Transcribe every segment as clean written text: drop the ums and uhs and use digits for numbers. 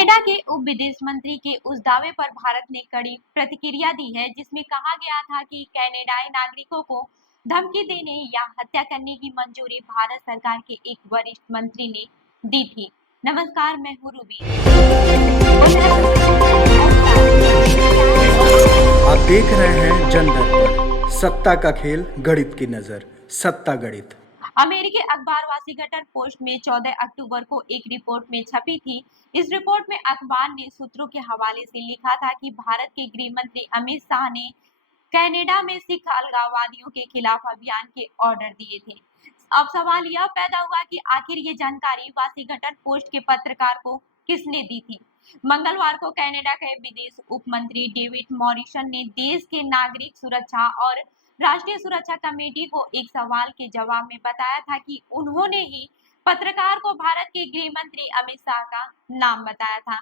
Canada के उप विदेश मंत्री के उस दावे पर भारत ने कड़ी प्रतिक्रिया दी है जिसमें कहा गया था कि कनाडाई नागरिकों को धमकी देने या हत्या करने की मंजूरी भारत सरकार के एक वरिष्ठ मंत्री ने दी थी। नमस्कार, मैं हूँ रूबी। आप देख रहे हैं जन दर्पण, सत्ता का खेल, गणित की नजर, सत्ता गणित। अमेरिकी अखबार वाशिंगटन पोस्ट में 14 अक्टूबर को एक रिपोर्ट में छपी थी। इस रिपोर्ट में अखबार ने सूत्रों के हवाले से लिखा था कि भारत के गृह मंत्री अमित शाह ने कनाडा में सिख अलगाववादियों के खिलाफ अभियान के ऑर्डर दिए थे। अब सवाल यह पैदा हुआ कि आखिर ये जानकारी वाशिंगटन पोस्ट के पत्रकार को किसने दी थी। मंगलवार को कनाडा के विदेश उप मंत्री डेविड मॉरिसन ने देश के नागरिक सुरक्षा और राष्ट्रीय सुरक्षा कमेटी को एक सवाल के जवाब में बताया था कि उन्होंने ही पत्रकार को भारत के गृह मंत्री अमित शाह का नाम बताया था।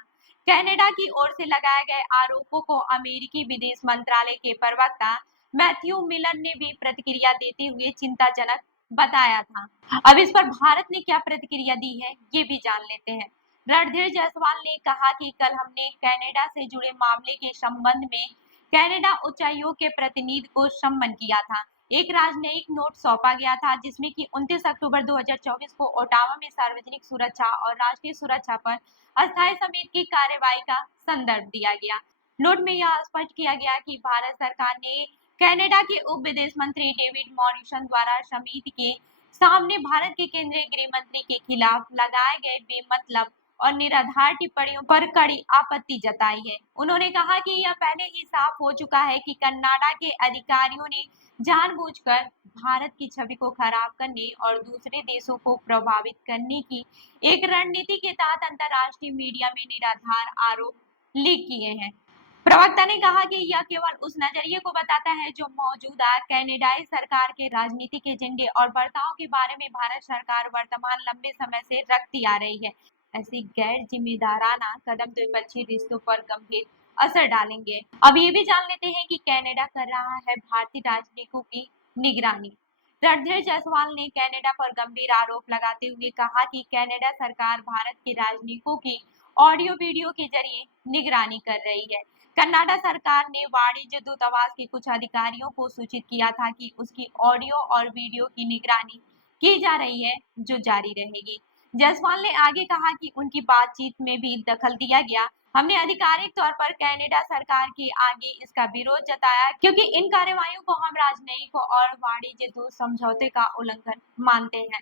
कनाडा की ओर से लगाए गए आरोपों को अमेरिकी विदेश मंत्रालय के प्रवक्ता मैथ्यू मिलर ने भी प्रतिक्रिया देते हुए चिंताजनक बताया था। अब इस पर भारत ने क्या प्रतिक्रिया दी है, ये भी जान लेते हैं। रणधीर जायसवाल ने कहा कि कल हमने कनाडा से जुड़े मामले के संबंध में कनाडा उच्चायोग के प्रतिनिधि को सम्मन किया था। एक राजनयिक नोट सौंपा गया था जिसमें कि 29 अक्टूबर 2024 को ओटावा में सार्वजनिक सुरक्षा और राष्ट्रीय सुरक्षा पर अस्थायी समिति की कार्यवाही का संदर्भ दिया गया। नोट में यह स्पष्ट किया गया कि भारत सरकार ने कनाडा के उप विदेश मंत्री डेविड मॉरिसन द्वारा समिति के सामने भारत के केंद्रीय गृह मंत्री के खिलाफ लगाए गए बेमतलब और निराधार टिप्पणियों पर कड़ी आपत्ति जताई है। उन्होंने कहा कि यह पहले ही साफ हो चुका है कि कनाडा के अधिकारियों ने जानबूझकर भारत की छवि को खराब करने और दूसरे देशों को प्रभावित करने की एक रणनीति के तहत अंतर्राष्ट्रीय मीडिया में निराधार आरोप लीक किए हैं। प्रवक्ता ने कहा कि यह केवल उस नजरिए को बताता है जो मौजूदा कनाडाई सरकार के राजनीतिक एजेंडे और बर्ताव के बारे में भारत सरकार वर्तमान लंबे समय से रखती आ रही है। ऐसी गैर जिम्मेदाराना कदम द्विपक्षीय रिश्तों पर गंभीर असर डालेंगे। अब ये भी जान लेते हैं कि कनाडा कर रहा है भारतीय राजनीतिकों की निगरानी। रणधीर जायसवाल ने कनाडा पर गंभीर आरोप लगाते हुए कहा कि कनाडा सरकार भारत के राजनीतिकों की ऑडियो वीडियो के जरिए निगरानी कर रही है। कनाडा सरकार ने वाणिज्य दूतावास के कुछ अधिकारियों को सूचित किया था कि उसकी ऑडियो और वीडियो की निगरानी की जा रही है, जो जारी रहेगी। जायसवाल ने आगे कहा कि उनकी बातचीत में भी दखल दिया गया। हमने आधिकारिक तौर पर कनाडा सरकार के आगे इसका विरोध जताया क्योंकि इन कार्रवाइयों को हम राजनयिक और वाणिज्य दूत समझौते का उल्लंघन मानते हैं।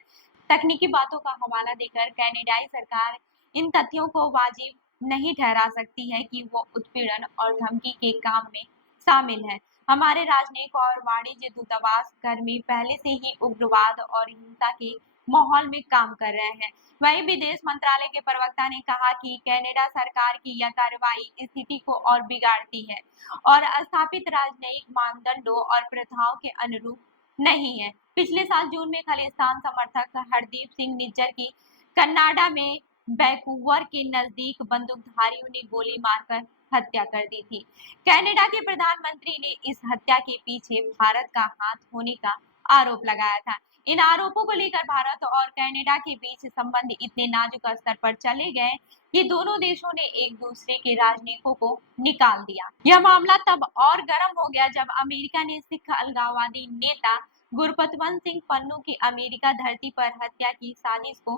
तकनीकी बातों का हवाला देकर कनाडाई सरकार इन तथ्यों को वाजिब नहीं ठहरा सकती है कि वो उत्पीड़न और धमकी के काम में शामिल है। हमारे राजनयिक और वाणिज्य दूतावास कर्मी पहले से ही उग्रवाद और हिंसा के माहौल में काम कर रहे हैं। वहीं विदेश मंत्रालय के प्रवक्ता ने कहा कि कनाडा सरकार की यह कार्रवाई स्थिति को और बिगाड़ती है और स्थापित राजनयिक मानदंडों और प्रथाओं के अनुरूप नहीं है। पिछले साल जून में खालिस्तान समर्थक हरदीप सिंह निज्जर की कनाडा में वैंकूवर के नजदीक बंदूकधारियों ने गोली मारकर हत्या कर दी थी। कनाडा के प्रधानमंत्री ने इस हत्या के पीछे भारत का हाथ होने का आरोप लगाया था। इन आरोपों को लेकर भारत और कनाडा के बीच संबंध इतने नाजुक स्तर पर चले गए कि दोनों देशों ने एक दूसरे के राजनयिकों को निकाल दिया। यह मामला तब और गर्म हो गया जब अमेरिका ने सिख अलगाववादी नेता गुरपतवंत सिंह पन्नू की अमेरिका धरती पर हत्या की साजिश को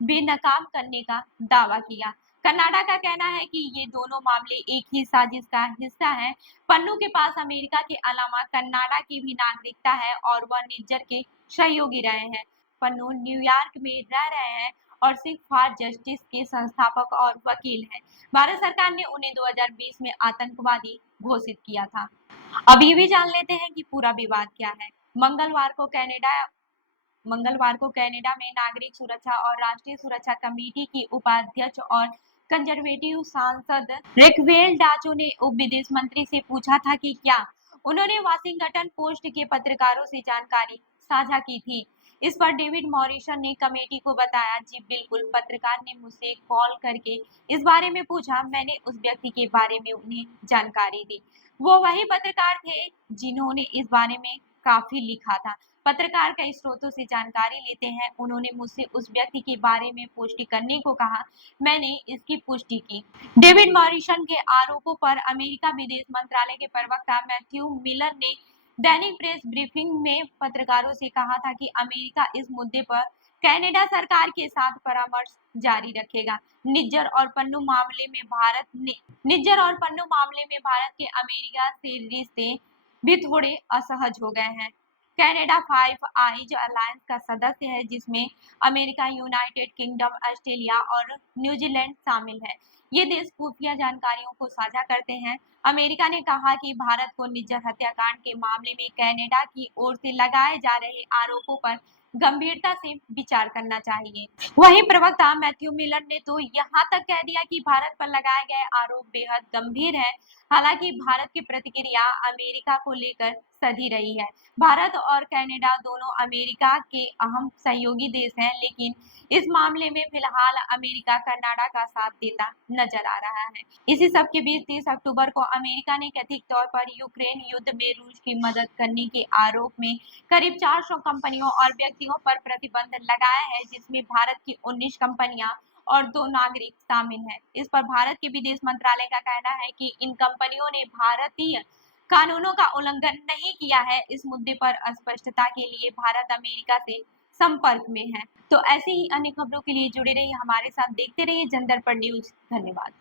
बेनकाब करने का दावा किया। कनाडा का कहना है कि ये दोनों मामले एक ही साजिश का हिस्सा हैं। पन्नू के पास अमेरिका के अलावा कनाडा की भी नागरिकता है और वह निज्जर के सहयोगी रहे हैं। पन्नू न्यूयॉर्क में रह रहे हैं और सिख फॉर जस्टिस के संस्थापक और वकील हैं। भारत सरकार ने उन्हें 2020 में आतंकवादी घोषित किया था। अब ये भी जान लेते हैं कि पूरा विवाद क्या है। मंगलवार को कनाडा में नागरिक सुरक्षा और राष्ट्रीय सुरक्षा कमेटी की उपाध्यक्ष और कंजर्वेटिव सांसद रेक्वेल डाचो ने उप विदेश मंत्री से पूछा था कि क्या उन्होंने वाशिंगटन पोस्ट के पत्रकारों से जानकारी साझा की थी। इस पर डेविड मॉरिसन ने कमेटी को बताया, जी बिल्कुल, पत्रकार ने मुझसे कॉल करके इस बारे में पूछा। मैंने उस व्यक्ति के बारे में उन्हें जानकारी दी। वो वही पत्रकार थे जिन्होंने इस बारे में काफी लिखा था। पत्रकार कई स्रोतों से जानकारी लेते हैं। उन्होंने मुझसे उस व्यक्ति के बारे में पुष्टि करने को कहा। मैंने इसकी पुष्टि की। डेविड मॉरिसन के आरोपों पर अमेरिका विदेश मंत्रालय के प्रवक्ता मैथ्यू मिलर ने दैनिक प्रेस ब्रीफिंग में पत्रकारों से कहा था कि अमेरिका इस मुद्दे पर कनाडा सरकार के साथ परामर्श जारी रखेगा। निज्जर और पन्नू मामले में भारत के अमेरिका से रिश्ते भी थोड़े असहज हो गए हैं। कनाडा फाइव आइज अलायंस का सदस्य है, जिसमें अमेरिका, यूनाइटेड किंगडम, ऑस्ट्रेलिया और न्यूजीलैंड शामिल है। ये देश खुफिया जानकारियों को साझा करते हैं। अमेरिका ने कहा कि भारत को निज्जर हत्याकांड के मामले में कनाडा की ओर से लगाए जा रहे आरोपों पर गंभीरता से विचार करना चाहिए। वहीं प्रवक्ता मैथ्यू मिलर ने तो यहाँ तक कह दिया कि भारत पर लगाए गए आरोप बेहद गंभीर है। हालांकि भारत की प्रतिक्रिया अमेरिका को लेकर सधी रही है। भारत और कनाडा दोनों अमेरिका के अहम सहयोगी देश हैं, लेकिन इस मामले में फिलहाल अमेरिका कनाडा का साथ देता नजर आ रहा है। इसी सब के बीच 30 अक्टूबर को अमेरिका ने कथित तौर पर यूक्रेन युद्ध में रूस की मदद करने के आरोप में करीब 400 कंपनियों और व्यक्तियों पर प्रतिबंध लगाया है, जिसमें भारत की 19 कंपनियां और 2 नागरिक शामिल हैं। इस पर भारत के विदेश मंत्रालय का कहना है कि इन कंपनियों ने भारतीय कानूनों का उल्लंघन नहीं किया है। इस मुद्दे पर स्पष्टता के लिए भारत अमेरिका से संपर्क में है। तो ऐसे ही अन्य खबरों के लिए जुड़े रहिए हमारे साथ, देखते रहिए जन दर्पण न्यूज। धन्यवाद।